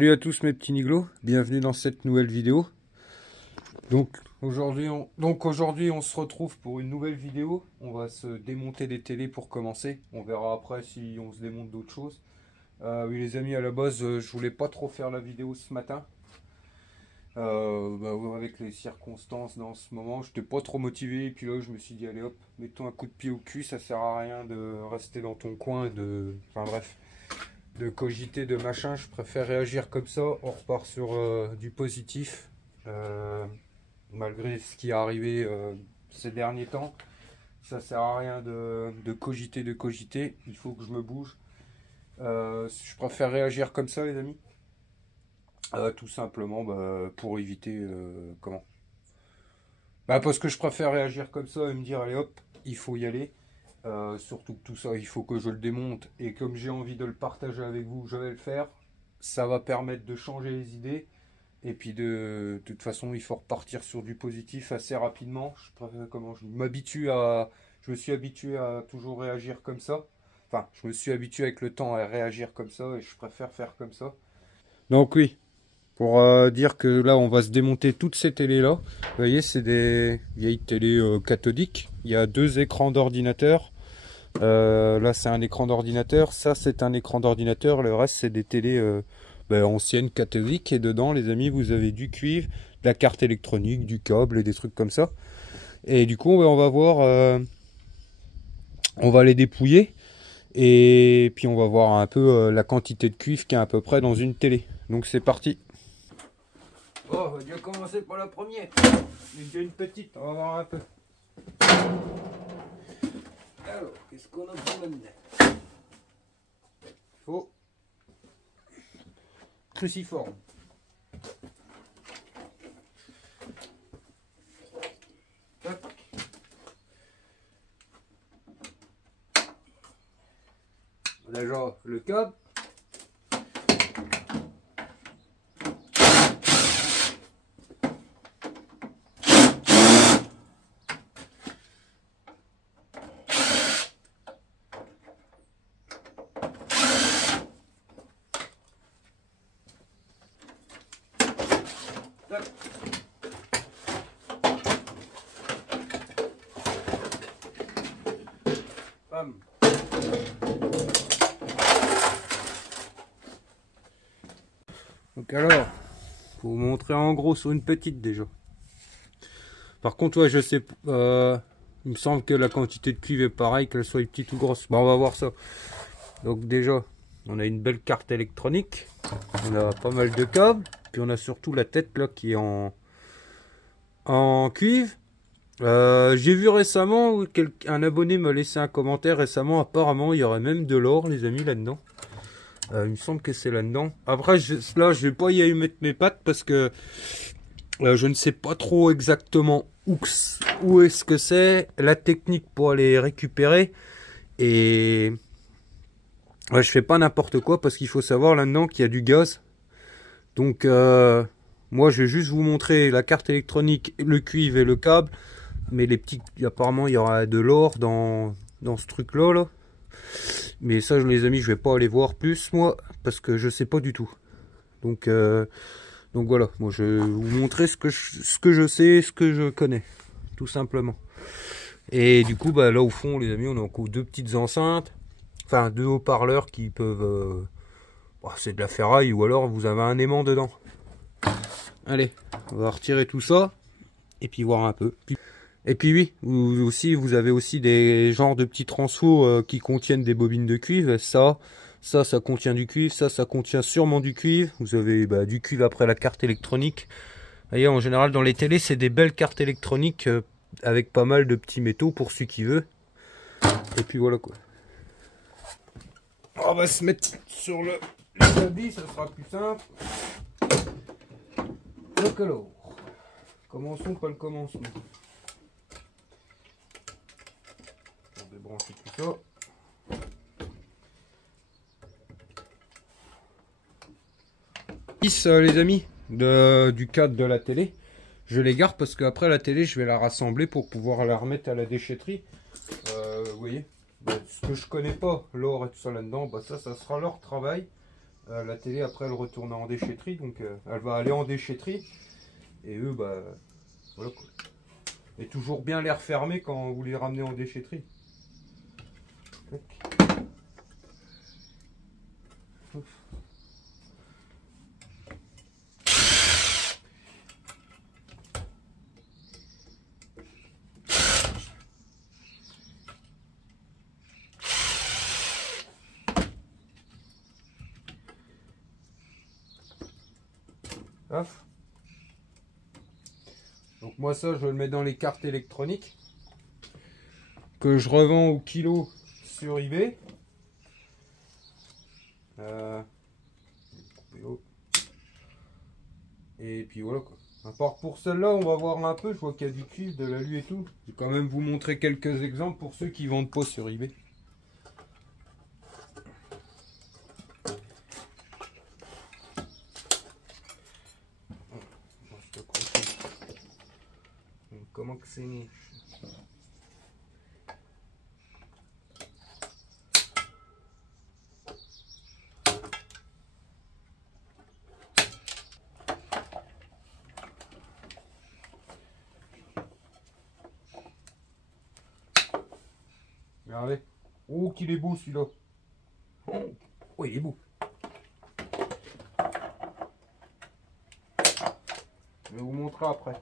Salut à tous mes petits niglos, bienvenue dans cette nouvelle vidéo. Donc aujourd'hui on se retrouve pour une nouvelle vidéo. On va se démonter des télés pour commencer. On verra après si on se démonte d'autres choses. Oui les amis, à la base je voulais pas trop faire la vidéo ce matin. Avec les circonstances dans ce moment, j'étais pas trop motivé. Et puis là je me suis dit allez hop, mettons un coup de pied au cul, ça sert à rien de rester dans ton coin et de... Enfin bref. De cogiter de machin, je préfère réagir comme ça. On repart sur du positif, malgré ce qui est arrivé ces derniers temps. Ça sert à rien de cogiter, il faut que je me bouge. Je préfère réagir comme ça les amis, tout simplement pour éviter comment, parce que je préfère réagir comme ça et me dire allez hop, il faut y aller. Surtout que tout ça il faut que je le démonte, et comme j'ai envie de le partager avec vous, je vais le faire. Ça va permettre de changer les idées, et puis de toute façon il faut repartir sur du positif assez rapidement. Je me suis habitué à toujours réagir comme ça. Enfin, je me suis habitué avec le temps à réagir comme ça, et je préfère faire comme ça. Donc oui, pour dire que là on va se démonter toutes ces télés là. Vous voyez, c'est des vieilles télés cathodiques. Il y a deux écrans d'ordinateur. Là c'est un écran d'ordinateur, ça c'est un écran d'ordinateur, le reste c'est des télés anciennes cathodiques. Et dedans les amis, vous avez du cuivre, de la carte électronique, du câble et des trucs comme ça. Et du coup on va voir, on va les dépouiller. Et puis on va voir un peu la quantité de cuivre qui est à peu près dans une télé. Donc c'est parti. Oh, on va déjà commencer par la première. J'ai une petite, on va voir un peu. Alors, qu'est-ce qu'on a pour maintenant? Faut cruciforme. Tac. Déjà le câble. Bam. Donc alors, pour vous montrer en gros sur une petite déjà. Par contre, ouais, je sais, il me semble que la quantité de cuivre est pareille, qu'elle soit petite ou grosse. Bon, on va voir ça. Donc déjà, on a une belle carte électronique, on a pas mal de câbles, puis on a surtout la tête là qui est en cuivre. J'ai vu récemment, un abonné m'a laissé un commentaire récemment, apparemment il y aurait même de l'or les amis là-dedans. Il me semble que c'est là-dedans. Après là je vais pas y aller mettre mes pattes parce que je ne sais pas trop exactement où est-ce que c'est, la technique pour aller récupérer. Et ouais, je fais pas n'importe quoi parce qu'il faut savoir là-dedans qu'il y a du gaz. Donc moi je vais juste vous montrer la carte électronique, le cuivre et le câble. Mais les petits, apparemment il y aura de l'or dans ce truc là. Mais ça les amis, je vais pas aller voir plus moi parce que je sais pas du tout. Donc voilà, moi je vais vous montrer ce que je sais, ce que je connais, tout simplement. Et du coup là au fond les amis, on a encore deux petites enceintes, enfin deux haut-parleurs qui peuvent c'est de la ferraille, ou alors vous avez un aimant dedans. Allez, on va retirer tout ça et puis voir un peu. Et puis oui, vous avez aussi des genres de petits transfos qui contiennent des bobines de cuivre. Ça contient du cuivre, ça contient sûrement du cuivre. Vous avez du cuivre après la carte électronique. Vous voyez, en général dans les télés, c'est des belles cartes électroniques avec pas mal de petits métaux pour celui qui veut. Et puis voilà quoi. On va se mettre sur le habit, ça sera plus simple. Donc alors, commençons par le commencement. On débranche tout ça. Les amis, du cadre de la télé, je les garde parce qu'après la télé, je vais la rassembler pour pouvoir la remettre à la déchetterie. Vous voyez, ce que je connais pas, l'or et tout ça là-dedans, ça sera leur travail. La télé après elle retourne en déchetterie, donc elle va aller en déchetterie. Et eux, bah voilà quoi. Et toujours bien les refermer quand vous les ramenez en déchetterie. Tac. Ouf. Ouf. Donc moi ça je le mets dans les cartes électroniques que je revends au kilo sur eBay. Et puis voilà quoi. À part pour celle-là, on va voir un peu. Je vois qu'il y a du cuivre, de l'alu et tout. Je vais quand même vous montrer quelques exemples pour ceux qui vendent pas sur eBay. Comment que c'est né? Regardez. Oh, qu'il est beau celui-là. Oh, il est beau. Je vais vous montrer après.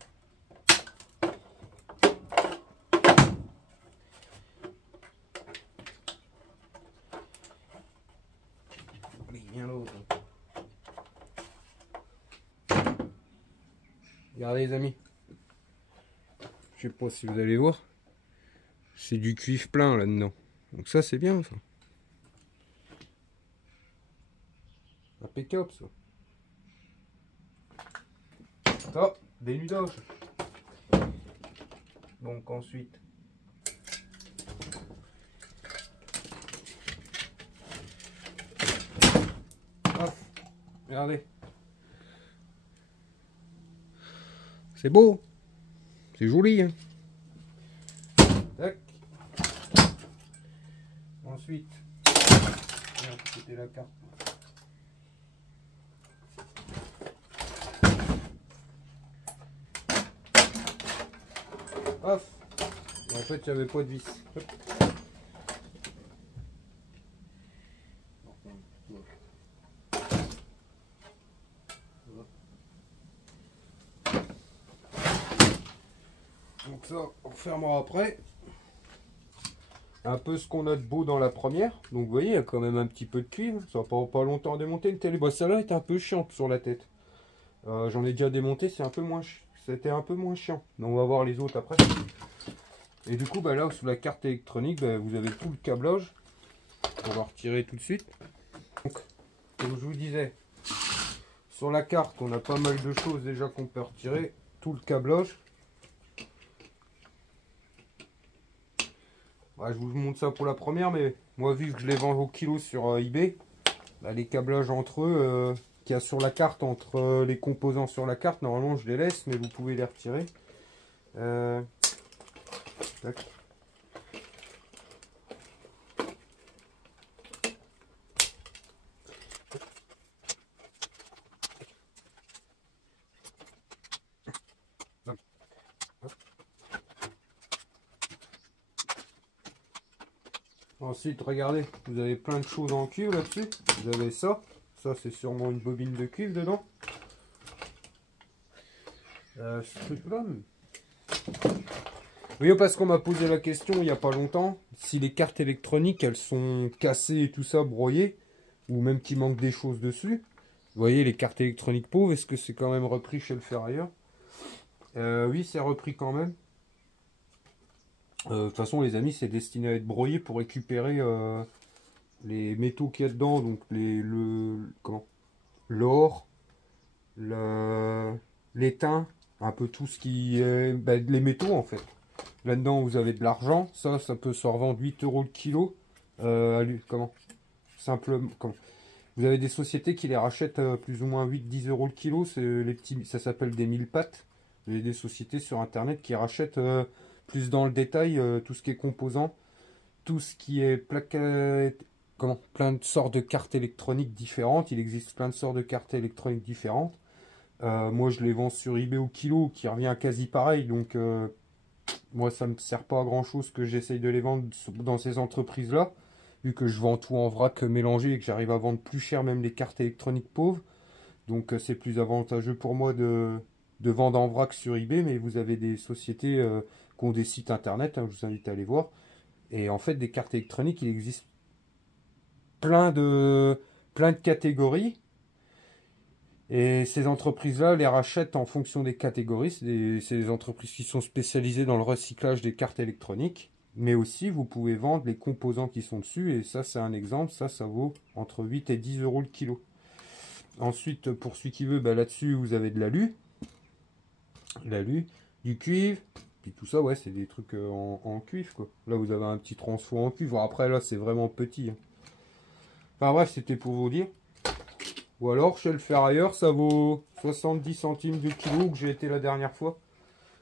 Allez, viens l'autre. Regardez les amis. Je sais pas si vous allez voir. C'est du cuivre plein là-dedans. Donc ça c'est bien ça. Impeccable ça. Oh, des nudages. Donc ensuite. Hop, regardez. C'est beau. C'est joli. Hein. Tac. Ensuite. C'était la carte. Hop. En fait, j'avais pas de vis. Hop. Donc ça, on fermera après. Un peu ce qu'on a de beau dans la première. Donc vous voyez, il y a quand même un petit peu de cuivre. Ça va pas longtemps à démonter une télé. Bah, celle-là est un peu chiante sur la tête. J'en ai déjà démonté, c'est un peu moins c'était un peu moins chiant. Donc on va voir les autres après. Et du coup, bah là, sur la carte électronique, bah, vous avez tout le câblage. On va retirer tout de suite. Donc, comme je vous disais, sur la carte, on a pas mal de choses déjà qu'on peut retirer. Tout le câblage. Ouais, je vous montre ça pour la première, mais moi, vu que je les vends au kilo sur eBay, bah, les câblages entre eux qu'il y a sur la carte, entre les composants sur la carte, normalement je les laisse, mais vous pouvez les retirer. Tac. Ensuite, regardez, vous avez plein de choses en cuivre là-dessus. Vous avez ça. Ça, c'est sûrement une bobine de cuivre dedans. Ce truc-là. Oui, parce qu'on m'a posé la question il n'y a pas longtemps, si les cartes électroniques, elles sont cassées et tout ça, broyées, ou même qu'il manque des choses dessus. Vous voyez, les cartes électroniques pauvres, est-ce que c'est quand même repris chez le ferrailleur? Oui, c'est repris quand même. De toute façon, les amis, c'est destiné à être broyé pour récupérer les métaux qu'il y a dedans, donc l'or, l'étain, un peu tout ce qui est les métaux en fait. Là-dedans, vous avez de l'argent, ça peut se revendre 8 € le kilo. Simplement, vous avez des sociétés qui les rachètent plus ou moins 8-10 € le kilo, ça s'appelle des mille pattes. Vous avez des sociétés sur internet qui rachètent plus dans le détail tout ce qui est composant, tout ce qui est plein de sortes de cartes électroniques différentes. Il existe plein de sortes de cartes électroniques différentes. Moi, je les vends sur eBay au kilo, qui revient à quasi pareil. Donc, moi, ça me sert pas à grand chose que j'essaye de les vendre dans ces entreprises-là, vu que je vends tout en vrac mélangé et que j'arrive à vendre plus cher même les cartes électroniques pauvres. Donc, c'est plus avantageux pour moi de vendre en vrac sur eBay, mais vous avez des sociétés qui ont des sites internet, hein, je vous invite à aller voir. Et en fait, des cartes électroniques, il existe plein de catégories. Et ces entreprises-là les rachètent en fonction des catégories. C'est des entreprises qui sont spécialisées dans le recyclage des cartes électroniques. Mais aussi, vous pouvez vendre les composants qui sont dessus. Et ça, c'est un exemple. Ça vaut entre 8 et 10 euros le kilo. Ensuite, pour celui qui veut, bah, là-dessus, vous avez de l'alu. L'alu, du cuivre. Puis tout ça, ouais, c'est des trucs en cuivre, quoi. Là, vous avez un petit transfo en cuivre. Après, là, c'est vraiment petit, hein. Enfin bref, c'était pour vous dire. Ou alors, chez le ferrailleur, ça vaut 70 centimes du kilo que j'ai été la dernière fois.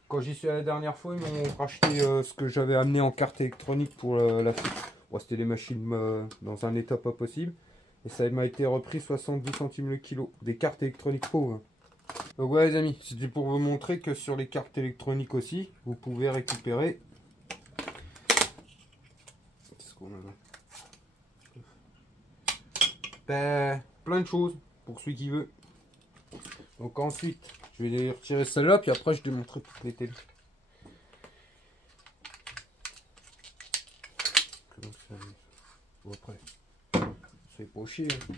Quand j'y suis allé la dernière fois, ils m'ont racheté ce que j'avais amené en carte électronique pour la fuite. Bon, c'était des machines dans un état pas possible. Et ça m'a été repris 70 centimes le kilo. Des cartes électroniques pauvres, hein. Donc ouais les amis, c'était pour vous montrer que sur les cartes électroniques aussi, vous pouvez récupérer... Qu'est-ce qu'on a là? Ben, plein de choses pour celui qui veut. Donc ensuite, je vais retirer celle-là, puis après je démontrerai toutes les télés. Donc ça... Bon après, c'est pas chier, hein.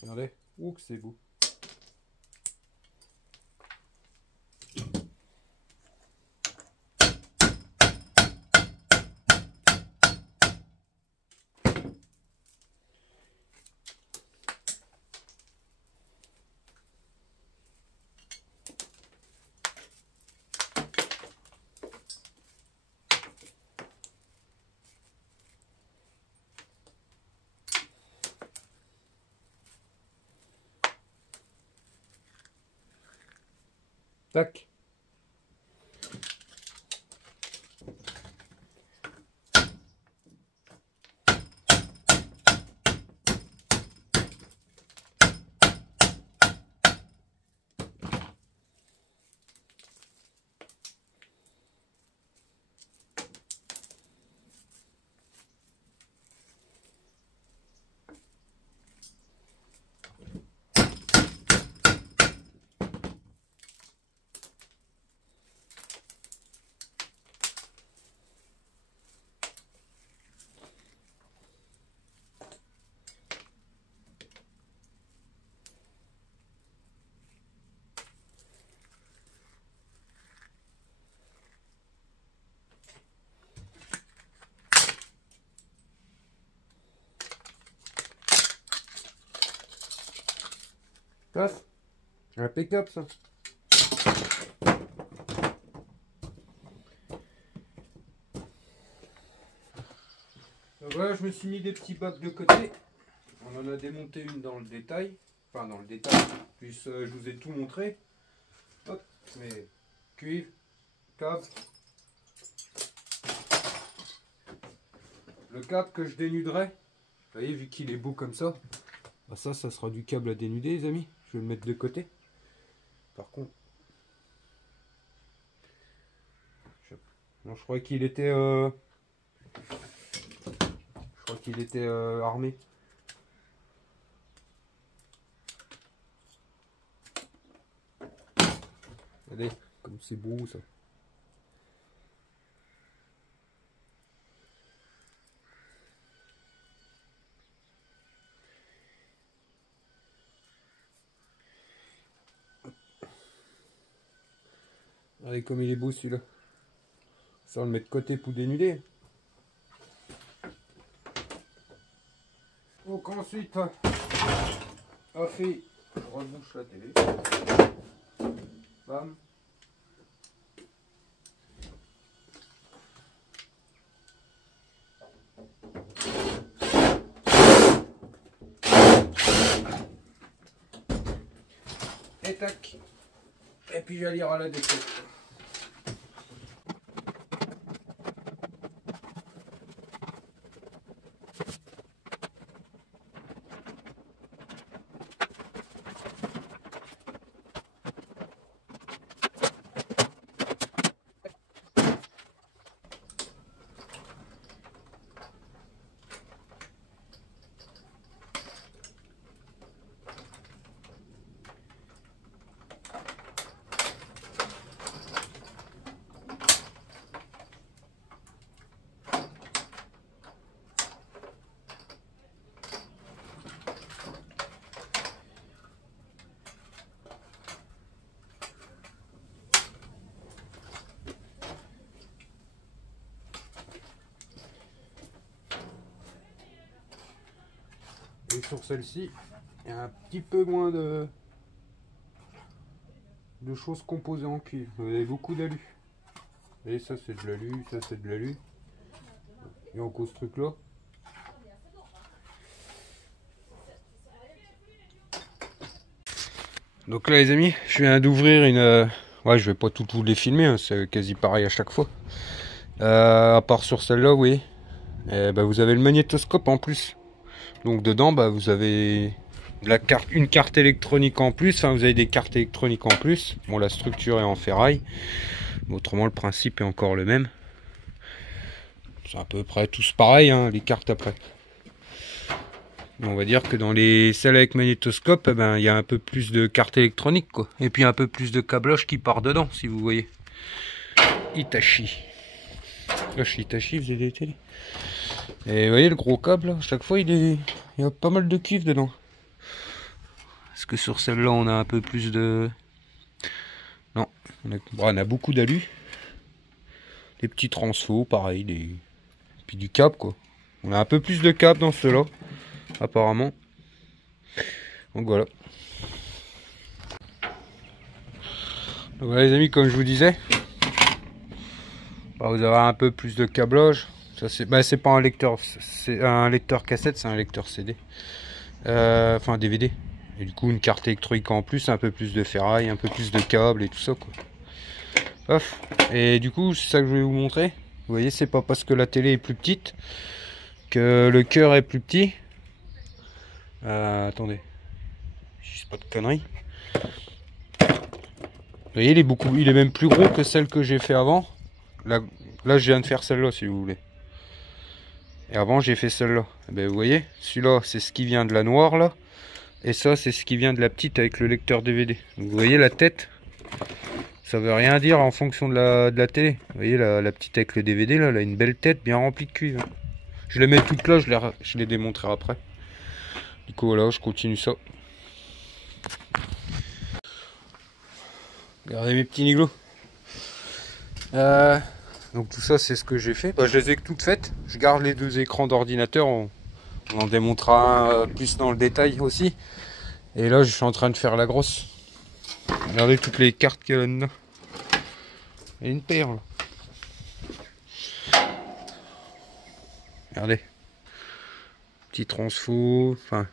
Regardez, ouh que c'est beau. Tac. Paf. Impeccable ça. Donc voilà, je me suis mis des petits bacs de côté. On en a démonté une dans le détail. Enfin dans le détail. Puis je vous ai tout montré. Hop, mais cuivre, câble. Le câble que je dénuderai. Vous voyez, vu qu'il est beau comme ça. Bah ça sera du câble à dénuder les amis. Je vais le mettre de côté. Par contre. Non, je crois qu'il était. Armé. Regardez, comme c'est beau ça. Regardez comme il est beau celui-là. Ça on le met de côté pour dénuder. Donc ensuite, on fait, je rebouche la télé. Bam. Et tac. Et puis j'allais à la défaite. Et sur celle-ci, il y a un petit peu moins de choses composées en cuivre. Vous avez beaucoup d'alu. Et ça c'est de l'alu, ça c'est de l'alu. Et on cause ce truc là. Donc là les amis, je viens d'ouvrir une... Ouais, je vais pas tout vous les filmer, hein, c'est quasi pareil à chaque fois. À part sur celle-là, oui. Et bah, vous avez le magnétoscope en plus. Donc dedans, bah, vous avez une carte électronique en plus. Enfin, vous avez des cartes électroniques en plus. Bon, la structure est en ferraille. Mais autrement, le principe est encore le même. C'est à peu près tous pareil, hein, les cartes après. On va dire que dans les celles avec magnétoscope, eh ben, il y a un peu plus de cartes électroniques, quoi. Et puis un peu plus de câblage qui part dedans, si vous voyez. Hitachi. Là, chez Hitachi, vous avez des télés. Et vous voyez le gros câble, là, à chaque fois, il y a pas mal de cuivre dedans. Parce que sur celle-là, on a un peu plus de... Non, on a beaucoup d'alu. Des petits transfos, pareil. Puis du câble, quoi. On a un peu plus de câble dans ceux-là, apparemment. Donc voilà. Donc voilà les amis, comme je vous disais, bah, vous avez un peu plus de câblage. Ça c'est pas un lecteur, c'est un lecteur cassette, c'est un lecteur CD. Enfin DVD. Et du coup une carte électronique en plus, un peu plus de ferraille, un peu plus de câbles et tout ça quoi. Ouf. Et du coup c'est ça que je voulais vous montrer. Vous voyez, c'est pas parce que la télé est plus petite que le cœur est plus petit. Attendez, je sais pas de conneries. Vous voyez, il est même plus gros que celle que j'ai fait avant. Là, je viens de faire celle-là, si vous voulez. Et avant, j'ai fait celle-là. Ben, vous voyez, celui-là, c'est ce qui vient de la noire, là. Et ça, c'est ce qui vient de la petite avec le lecteur DVD. Donc, vous voyez, la tête, ça veut rien dire en fonction de la télé. Vous voyez, la petite avec le DVD, là, elle a une belle tête bien remplie de cuivre. Je les mets toutes là, je les démontrerai après. Du coup, voilà, je continue ça. Regardez mes petits niglos. Donc tout ça c'est ce que j'ai fait. Bah, je les ai toutes faites. Je garde les deux écrans d'ordinateur. On en démontrera un plus dans le détail aussi. Et là je suis en train de faire la grosse. Regardez toutes les cartes qu'il y a là-dedans. Il y a une paire là. Regardez. Petit transfo. Enfin.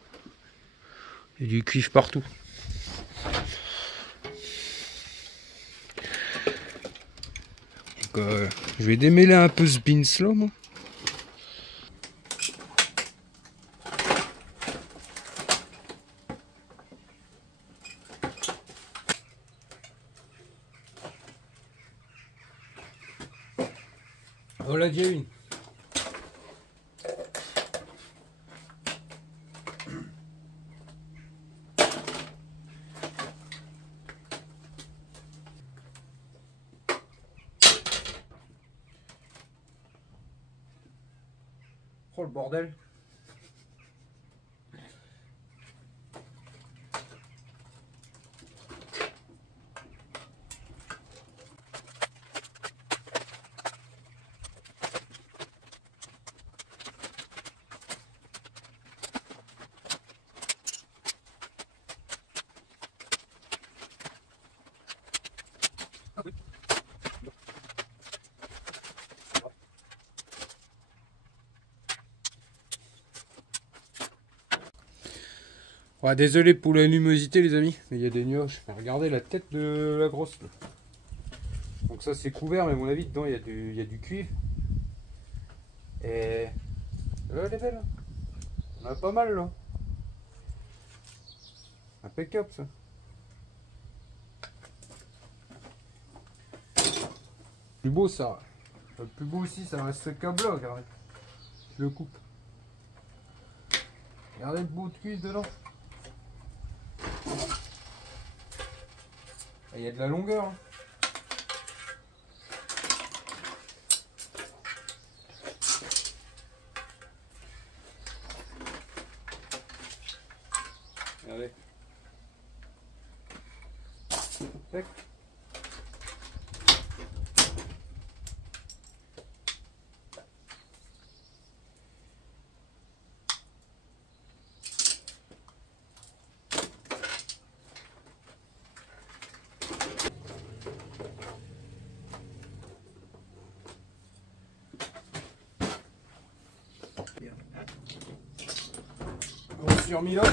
Il y a du cuivre partout. Je vais démêler un peu ce bins là moi. On l'a déjà une. Oh le bordel. Ouais, désolé pour la luminosité les amis, mais il y a des nuages. Regardez la tête de la grosse. Là. Donc ça c'est couvert, mais à mon avis dedans il y a du cuivre. Et elle est belle. On a pas mal là. Impeccable ça. Plus beau ça. Le plus beau aussi ça reste ce câble là, regardez. Je le coupe. Regardez le bout de cuivre dedans. Il y a de la longueur. Hein. Regardez. Tac. On s'est remis là.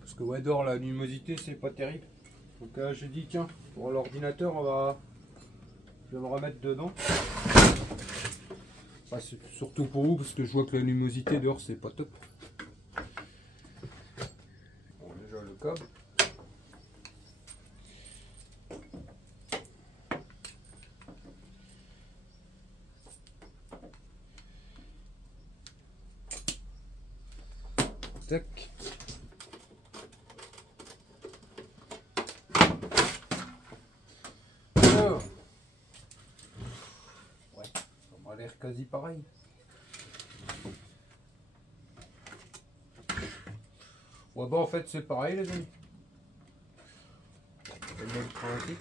Parce que ouais, dehors la luminosité c'est pas terrible. Donc j'ai dit tiens, pour l'ordinateur je vais me remettre dedans. Enfin, c'est surtout pour vous parce que je vois que la luminosité dehors c'est pas top. Bon, déjà le câble. Tac. Alors. Ouais, ça m'a l'air quasi pareil. Ouais bah en fait c'est pareil les amis. C'est le même principe.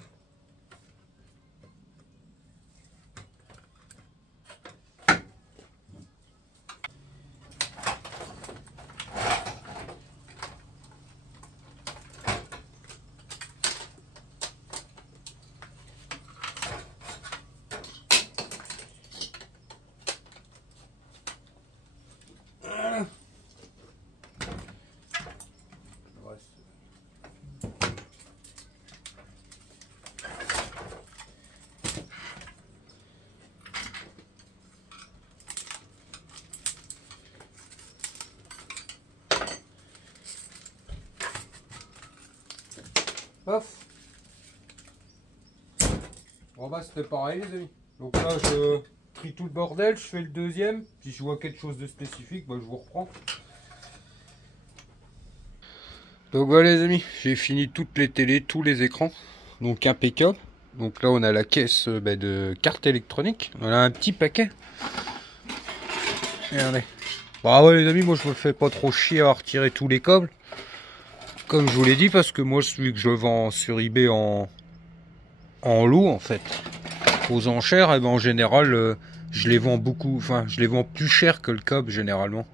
Paf. Bon bah c'était pareil les amis. Donc là je trie tout le bordel, je fais le deuxième. Si je vois quelque chose de spécifique, bah, je vous reprends. Donc voilà les amis, j'ai fini toutes les télés, tous les écrans. Donc impeccable. Donc là on a la caisse de cartes électroniques. On a un petit paquet. Regardez. Bah ouais les amis, moi je me fais pas trop chier à retirer tous les câbles. Comme je vous l'ai dit, parce que moi celui que je vends sur eBay en lot en fait, aux enchères, et ben en général je les vends beaucoup, enfin je les vends plus cher que le câble généralement,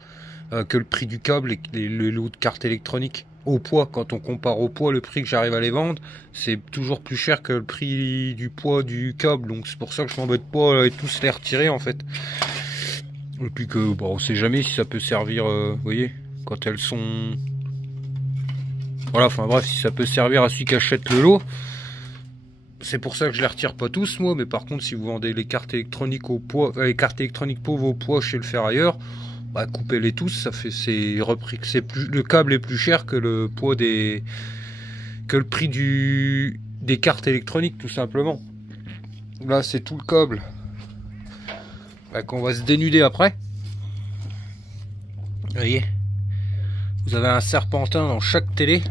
que le prix du câble et le lot de cartes électroniques. Au poids, quand on compare au poids, le prix que j'arrive à les vendre, c'est toujours plus cher que le prix du poids du câble, donc c'est pour ça que je m'embête pas et tous les retirer en fait. Et puis que bon, on sait jamais si ça peut servir, vous voyez, quand elles sont... Voilà, enfin bref, si ça peut servir à celui qui achète le lot. C'est pour ça que je les retire pas tous moi, mais par contre si vous vendez les cartes électroniques au poids, les cartes électroniques pauvres au poids chez le ferrailleur, bah coupez-les tous, ça fait c'est repris, c'est plus, le câble est plus cher que le poids des, que le prix des cartes électroniques tout simplement. Là c'est tout le câble qu'on va se dénuder après. Vous voyez, vous avez un serpentin dans chaque télé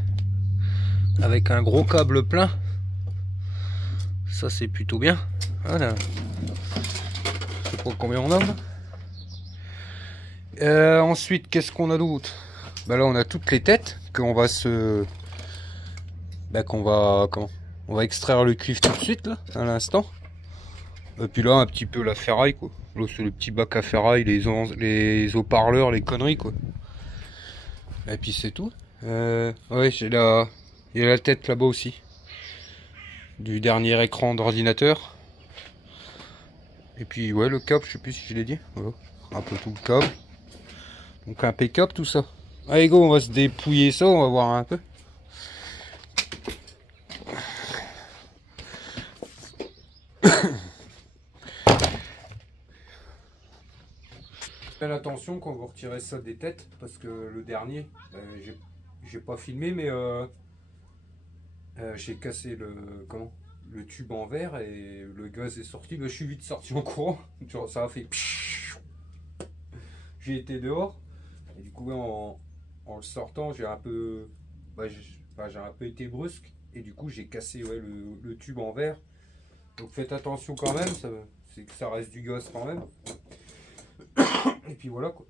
avec un gros câble plein. Ça c'est plutôt bien. Voilà. Je sais pas combien on a. Ensuite, qu'est-ce qu'on a d'autre? Bah là on a toutes les têtes qu'on va on va extraire le cuivre tout de suite là, à l'instant. Et puis là un petit peu la ferraille quoi. Là c'est le petit bac à ferraille, les haut-parleurs, les conneries quoi. Et puis c'est tout. Ouais, il y a la tête là-bas aussi. Du dernier écran d'ordinateur. Et puis ouais, le câble, je sais plus si je l'ai dit. Voilà. Un peu tout le câble. Donc impeccable tout ça. Allez go, on va se dépouiller ça, on va voir un peu. Faites attention quand vous retirez ça des têtes, parce que le dernier, j'ai pas filmé, mais j'ai cassé le tube en verre et le gaz est sorti. Je suis vite sorti en courant, ça a fait. J'ai été dehors et du coup en le sortant, j'ai un peu, j'ai un peu été brusque et du coup j'ai cassé le tube en verre. Donc faites attention quand même, c'est que ça reste du gaz quand même. Et puis voilà quoi.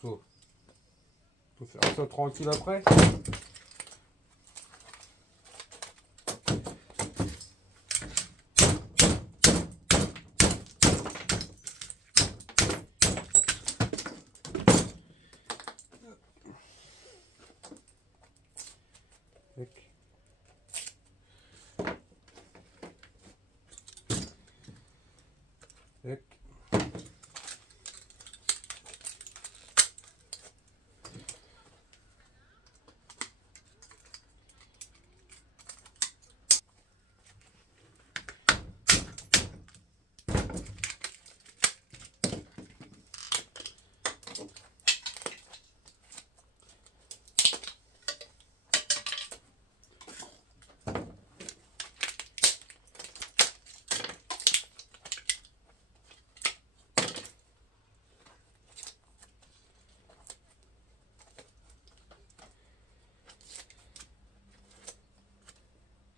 So. On peut faire ça tranquille après.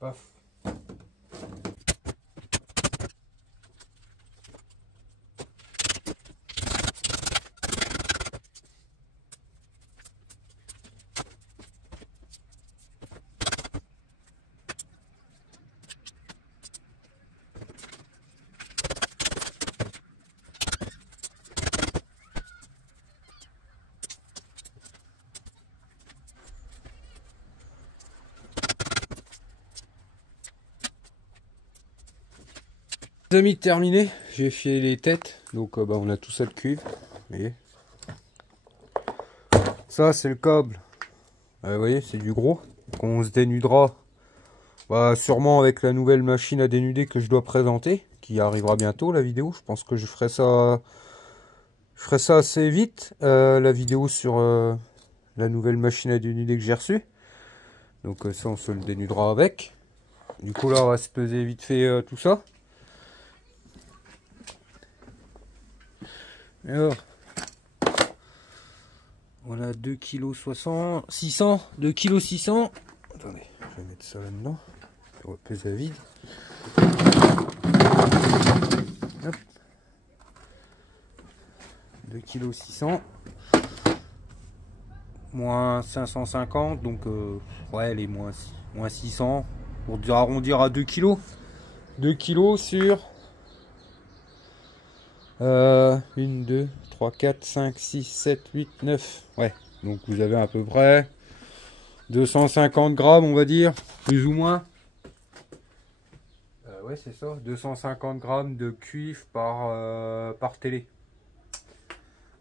Paf. Les amis, terminé, j'ai fait les têtes, donc on a tout ça de cuivre, vous voyez. Ça c'est le câble, vous voyez c'est du gros, donc on se dénudera sûrement avec la nouvelle machine à dénuder que je dois présenter, qui arrivera bientôt la vidéo. Je pense que je ferai ça assez vite, la vidéo sur la nouvelle machine à dénuder que j'ai reçue. Donc ça on se le dénudera avec. Du coup là on va se peser vite fait tout ça. Alors, voilà 2,60 kg, 600, 2,6 kg. Attendez, je vais mettre ça là-dedans. On va peser à vide. Hop. 2,6 kg. Moins 550, donc ouais, les moins 600. Pour arrondir à 2 kg. 2 kg sur 1, 2, 3, 4, 5, 6, 7, 8, 9. Ouais, donc vous avez à peu près 250 grammes, on va dire, plus ou moins. Ouais, c'est ça, 250 grammes de cuivre par télé.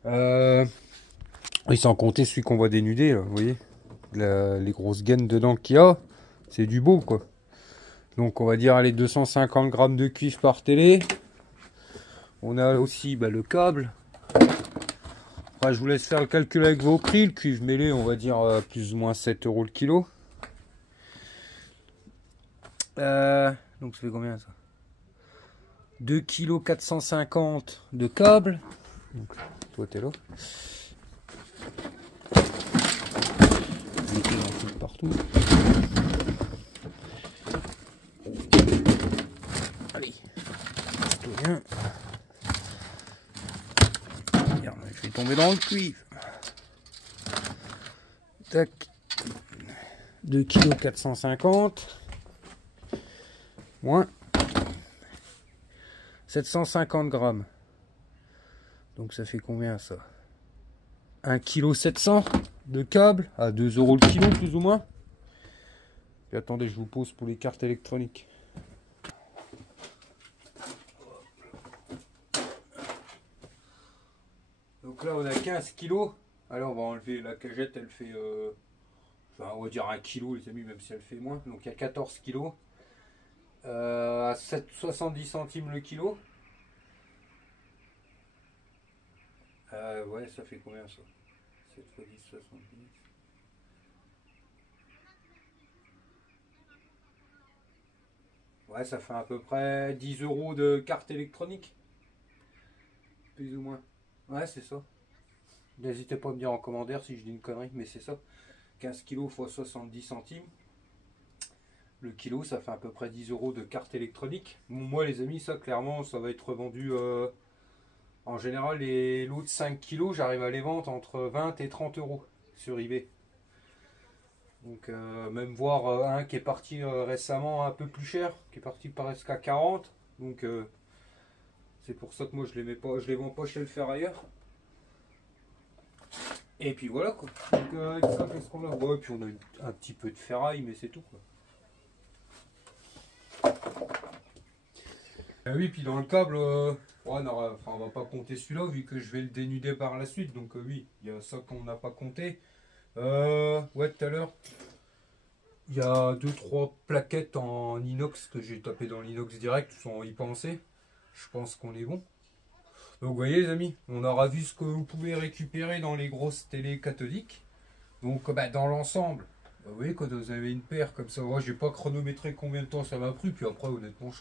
Oui, sans compter celui qu'on va dénuder, là, vous voyez. Les grosses gaines dedans qu'il y a, c'est du beau, quoi. Donc on va dire, allez, 250 grammes de cuivre par télé. On a aussi le câble. Enfin, je vous laisse faire le calcul avec vos prix. Le cuivre mêlé, on va dire plus ou moins 7 € le kilo. Donc ça fait combien ça? 2,450 kg de câble. Donc, toi t'es là. Mettez l'enfoui partout. Allez, tout bien. Merde, je vais tomber dans le cuivre. Tac. 2,450 kg. Moins 750 grammes. Donc ça fait combien ça? 1,7 kg de câble à 2 € le kilo plus ou moins. Et attendez, je vous pose pour les cartes électroniques. Donc là on a 15 kg. Alors on va enlever la cagette, elle fait enfin, on va dire 1 kg les amis, même si elle fait moins. Donc il y a 14 kg à 70 centimes le kilo. Ouais, ça fait combien ça? 7 x 10, 70. Ouais, ça fait à peu près 10 € de carte électronique. Plus ou moins. Ouais, c'est ça. N'hésitez pas à me dire en commentaire si je dis une connerie, mais c'est ça. 15 kg x 70 centimes. Le kilo, ça fait à peu près 10 € de carte électronique. Bon, moi, les amis, ça, clairement, ça va être revendu. En général, les lots de 5 kg, j'arrive à les vendre entre 20 et 30 € sur eBay. Donc, même voir un qui est parti récemment un peu plus cher, qui est parti presque à 40. Donc, c'est pour ça que moi, je les mets pas, je les vends pas chez le ferrailleur. Et puis voilà quoi. Donc, avec ça, qu'est-ce qu'on a? Ouais, puis on a un petit peu de ferraille, mais c'est tout quoi. Oui, puis dans le câble, ouais, non, enfin, on va pas compter celui-là vu que je vais le dénuder par la suite. Donc oui, il y a ça qu'on n'a pas compté. Ouais, tout à l'heure, il y a 2-3 plaquettes en inox que j'ai tapé dans l'inox direct sans y penser. Je pense qu'on est bon. Donc vous voyez les amis, on aura vu ce que vous pouvez récupérer dans les grosses télés cathodiques. Donc bah, dans l'ensemble, vous voyez quand vous avez une paire comme ça, moi j'ai pas chronométré combien de temps ça m'a pris. Puis après honnêtement,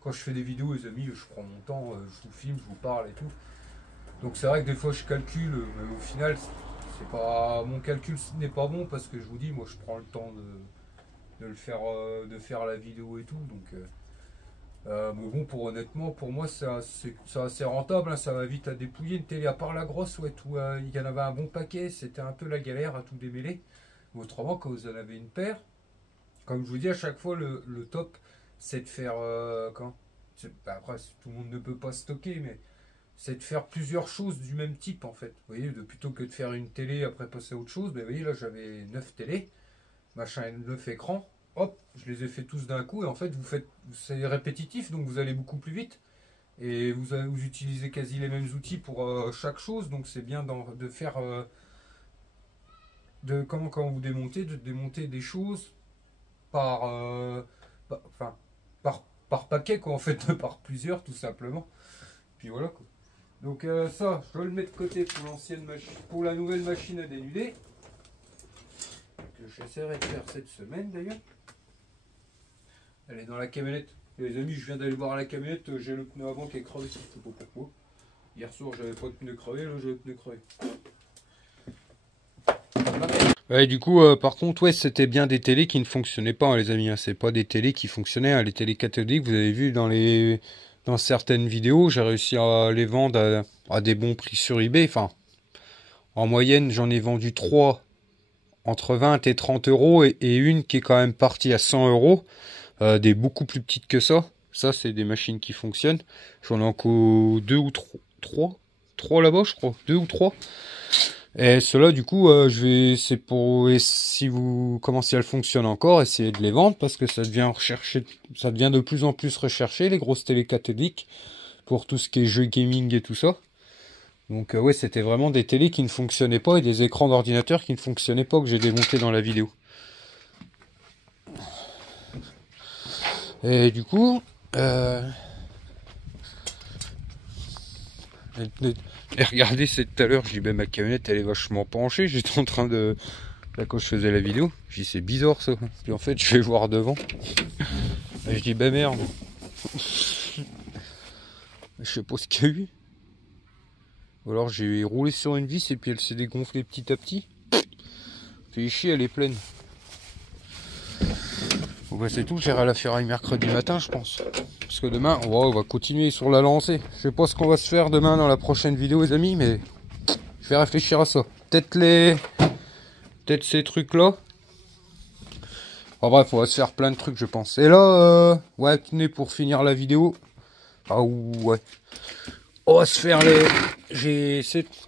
quand je fais des vidéos les amis, je prends mon temps, je vous filme, je vous parle et tout. Donc c'est vrai que des fois je calcule, mais au final c'est pas, mon calcul n'est pas bon parce que je vous dis, moi je prends le temps de le faire, de faire la vidéo et tout. Donc mais bon, honnêtement, pour moi, c'est assez rentable, hein, ça va vite à dépouiller une télé, à part la grosse, ouais, tout, il y en avait un bon paquet, c'était un peu la galère à tout démêler. Mais autrement, quand vous en avez une paire, comme je vous dis à chaque fois, le top, c'est de faire, bah, après, tout le monde ne peut pas stocker, mais c'est de faire plusieurs choses du même type, en fait. Vous voyez, plutôt que de faire une télé, après passer à autre chose, mais vous voyez, là, j'avais 9 télés, machin, 9 écrans. Hop, je les ai fait tous d'un coup et en fait c'est répétitif donc vous allez beaucoup plus vite et vous utilisez quasi les mêmes outils pour chaque chose, donc c'est bien de faire quand vous démontez, de démonter des choses par enfin par paquet quoi en fait, par plusieurs tout simplement. Puis voilà quoi. Donc ça je dois le mettre de côté pour l'ancienne machine, pour la nouvelle machine à dénuder que j'essaierai de faire cette semaine d'ailleurs. Elle est dans la camionnette. Et les amis, je viens d'aller voir la camionnette, j'ai le pneu avant qui est crevé, je sais pas pourquoi. Hier soir, j'avais pas de pneu crevé, là j'ai le pneu crevé. Ouais, du coup, par contre, ouais, c'était bien des télés qui ne fonctionnaient pas, hein, les amis. Hein. C'est pas des télés qui fonctionnaient. Hein. Les télés cathodiques, vous avez vu dans certaines vidéos, j'ai réussi à les vendre à des bons prix sur eBay. Enfin, en moyenne, j'en ai vendu 3 entre 20 et 30 € et une qui est quand même partie à 100 €. Des beaucoup plus petites que ça. Ça, c'est des machines qui fonctionnent. J'en ai encore 2 ou 3 là-bas, je crois. 2 ou 3. Et ceux-là, du coup, c'est pour, et si vous commencez à le fonctionner encore, essayer de les vendre parce que ça devient de plus en plus recherché, les grosses télé cathodiques, pour tout ce qui est jeux gaming et tout ça. Donc, ouais, c'était vraiment des télés qui ne fonctionnaient pas et des écrans d'ordinateur qui ne fonctionnaient pas que j'ai démonté dans la vidéo. Et du coup, et regardez, c'est tout à l'heure, je dis ben ma camionnette elle est vachement penchée, j'étais en train de, là quand je faisais la vidéo, je dis c'est bizarre ça, puis en fait je vais voir devant, et je dis ben merde, je sais pas ce qu'il y a eu, ou alors j'ai roulé sur une vis et puis elle s'est dégonflée petit à petit, fait chier, elle est pleine. Bon bah c'est tout, j'irai à la ferraille mercredi matin je pense. Parce que demain, on va continuer sur la lancée. Je sais pas ce qu'on va se faire demain dans la prochaine vidéo les amis, mais je vais réfléchir à ça. Peut-être ces trucs là. En bref, on va se faire plein de trucs je pense. Et là, ouais, tenez pour finir la vidéo. Ah ouais. On va se faire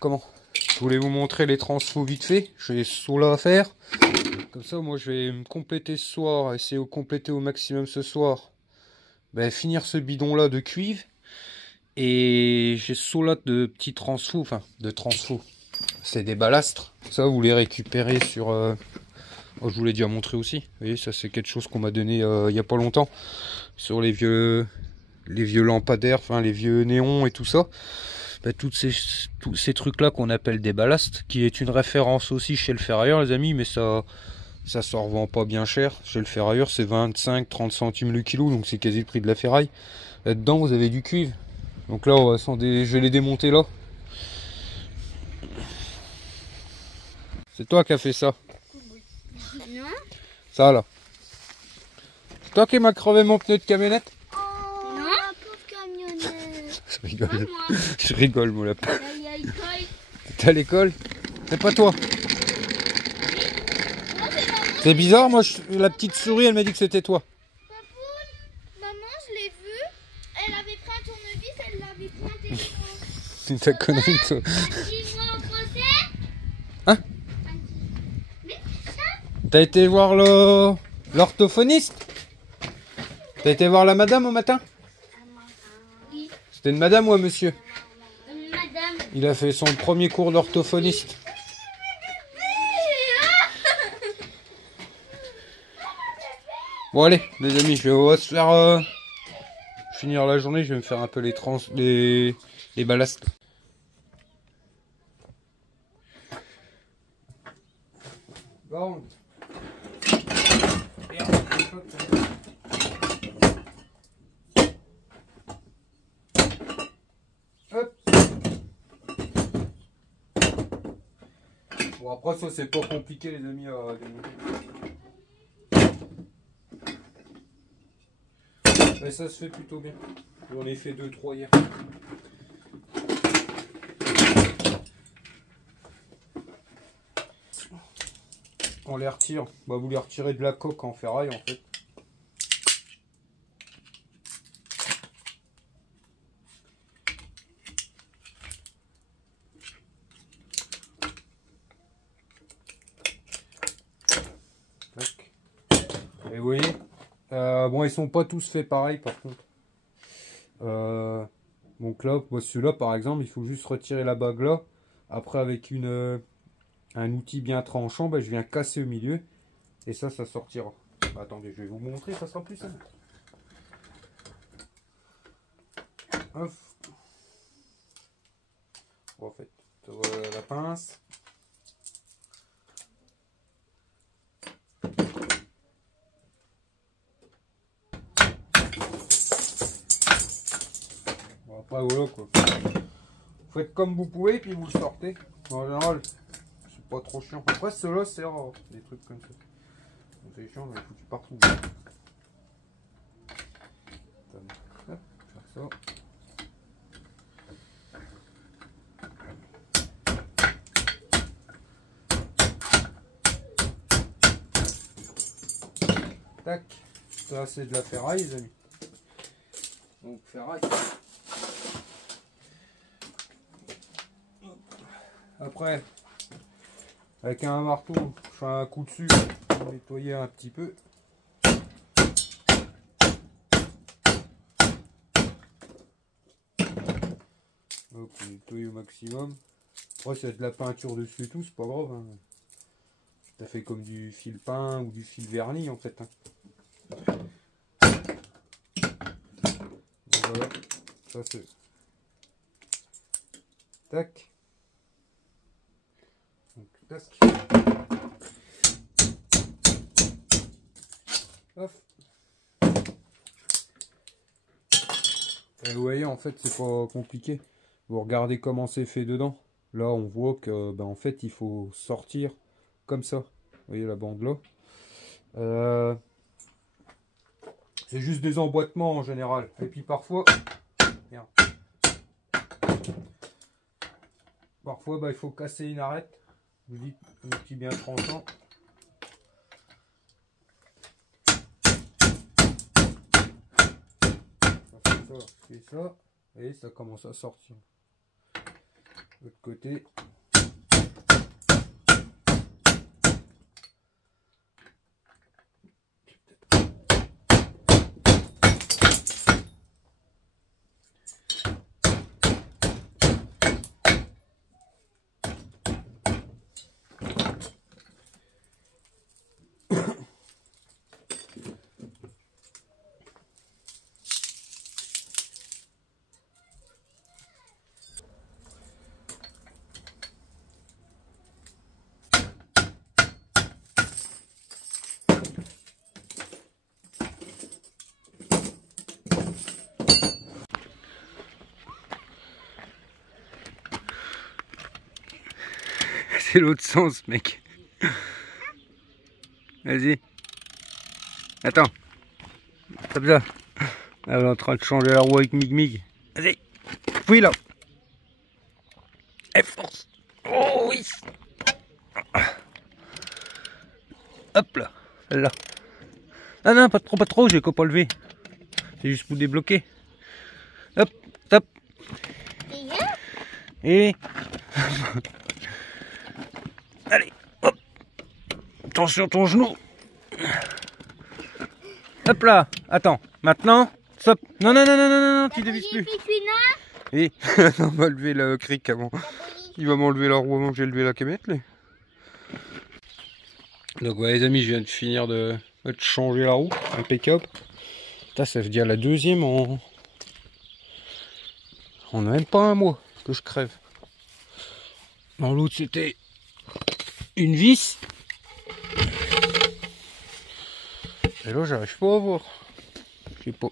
comment Je voulais vous montrer les transfos vite fait. J'ai ce saut là à faire. Comme ça, moi, je vais me compléter ce soir, essayer de compléter au maximum ce soir. Ben, finir ce bidon là de cuivre. Et j'ai ce saut là de petits transfos, enfin, de transfos. C'est des balastres. Ça, vous les récupérez sur... Oh, je vous l'ai déjà montré aussi. Vous voyez, ça, c'est quelque chose qu'on m'a donné il n'y a pas longtemps. Sur les vieux lampadaires, enfin, les vieux néons et tout ça. Ben, tous ces trucs-là qu'on appelle des ballasts, qui est une référence aussi chez le ferrailleur, les amis, mais ça se revend pas bien cher. Chez le ferrailleur, c'est 25-30 centimes le kilo, donc c'est quasi le prix de la ferraille. Là-dedans, vous avez du cuivre. Donc là, je vais les démonter là. C'est toi qui as fait ça. Non. Ça là. C'est toi qui m'as crevé mon pneu de camionnette. Oh, non. Pauvre camionnette. Je rigole. Pas moi. Je rigole, mon lapin. Aïe, aïe, aïe. T'es à l'école? C'est pas toi. Non, c'est maman. C'est bizarre, moi, la petite souris, elle m'a dit que c'était toi. Papoule, maman, je l'ai vue. Elle avait pris un tournevis, elle l'avait pointé dedans. C'est ta connerie, toi. Dis-moi en français. Hein? Mais ça. T'as été voir l'orthophoniste? T'as été voir la madame au matin? Oui, C'était une madame ou un monsieur? madame. Il a fait son premier cours d'orthophoniste. Bon allez, les amis, on va se faire finir la journée. Je vais me faire un peu les ballasts. Bon. Hop. Bon après ça c'est pas compliqué les amis à démonter. Mais ça se fait plutôt bien. J'en ai fait 2-3 hier. On les retire. Bah, vous les retirez de la coque en ferraille en fait. Tac. Et vous voyez, bon, ils sont pas tous faits pareil par contre. Donc là, celui-là par exemple, il faut juste retirer la bague là. Après avec un outil bien tranchant, bah, je viens casser au milieu. Et ça sortira. Bah, attendez, je vais vous montrer, ça sera plus simple. Hop. Bon, en fait, la pince. Bon, après, voilà quoi. Vous faites comme vous pouvez, puis vous le sortez. En général, c'est pas trop chiant. Après, ceux-là, c'est rare, des trucs comme ça. C'est chiant, j'en ai foutu partout. Hop, faire ça. Tac. Ça, c'est de la ferraille, les amis. Donc, ferraille. Après, avec un marteau, je fais un coup dessus pour nettoyer un petit peu. Donc, on nettoie au maximum. Après, c'est de la peinture dessus et tout, c'est pas grave. Hein. Ça fait comme du fil peint ou du fil verni en fait. Hein. Donc, voilà, ça c'est. Tac. Donc, tac. Hop. Et vous voyez, en fait, c'est pas compliqué. Vous regardez comment c'est fait dedans. Là, on voit que, ben, en fait, il faut sortir comme ça. Vous voyez la bande là. C'est juste des emboîtements en général. Et puis parfois, merde. Parfois, bah, il faut casser une arête. Je vous dis, un petit bien tranchant. Et ça, et ça commence à sortir. De l'autre côté. c'est l'autre sens, mec. Vas-y. Attends. Comme ça. Là, on est en train de changer la roue avec Mig Mig. Vas-y. Oui, là. Et force. Oh oui. Hop là. Celle-là. Ah non, pas trop, j'ai qu'à pas lever. C'est juste pour débloquer. Hop, top. Et... Allez, hop. Attention ton genou. Hop là. Attends, maintenant. Stop. Non, non, non, non, non, non, tu dévises plus. Et on va lever le cric avant. Il va m'enlever la roue avant que j'ai levé la camette, là. Donc voilà les amis, je viens de finir de changer la roue, impeccable. Putain, ça veut dire la deuxième en... On n'a même pas un mois que je crève. Dans l'autre c'était une vis. Et là j'arrive pas à voir. Je sais pas.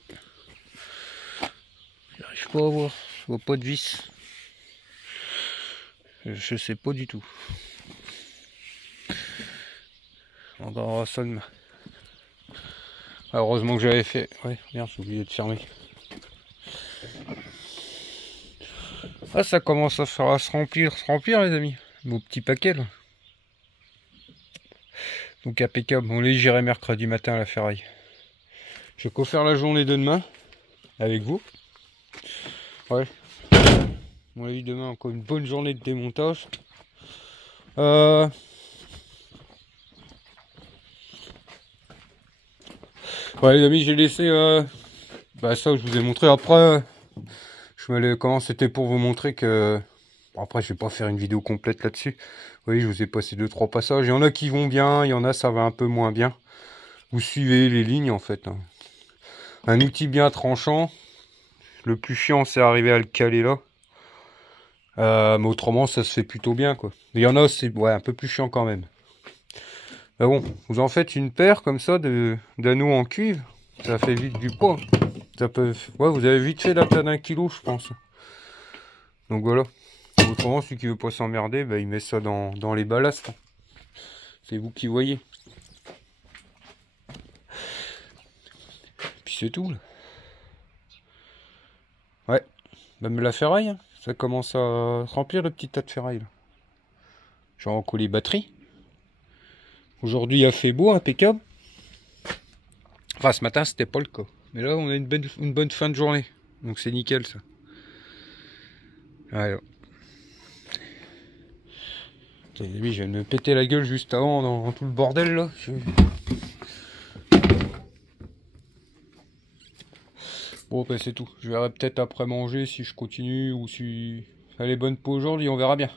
J'arrive pas à voir. Je vois pas de vis. Je sais pas du tout. On regardera ça demain. Heureusement que j'avais fait. Ouais, merde, j'ai oublié de fermer. Ah, ça commence à se remplir les amis. Mon petit paquet là. Donc impeccable. Bon, là j'irai mercredi matin à la ferraille. Je vais faire la journée de demain avec vous. Ouais. Bon, là, demain encore une bonne journée de démontage. Ouais les amis, j'ai laissé bah ça je vous ai montré après. Comment c'était pour vous montrer que bon, après je vais pas faire une vidéo complète là-dessus. Oui, je vous ai passé 2-3 passages. Il y en a qui vont bien, il y en a ça va un peu moins bien. Vous suivez les lignes en fait. Un outil bien tranchant. Le plus chiant c'est arriver à le caler là. Mais autrement ça se fait plutôt bien quoi. Il y en a c'est ouais un peu plus chiant quand même. Mais bon, vous en faites une paire comme ça d'anneaux en cuivre. Ça fait vite du poids. Ça peut... Ouais, vous avez vite fait la taille d'un kilo, je pense. Donc voilà. Autrement, celui qui veut pas s'emmerder, bah, il met ça dans les ballasts. C'est vous qui voyez. Puis c'est tout. Là. Ouais. Même la ferraille, hein. Ça commence à se remplir le petit tas de ferraille. Là. J'ai recollé les batteries. Aujourd'hui, il a fait beau, impeccable. Enfin, ce matin, c'était pas le cas. Mais là, on a une bonne fin de journée. Donc, c'est nickel, ça. Voilà. Les amis, je viens de me péter la gueule juste avant dans tout le bordel, là. Bon, ben, c'est tout. Je verrai peut-être après manger si je continue ou si elle est bonne pour aujourd'hui. On verra bien.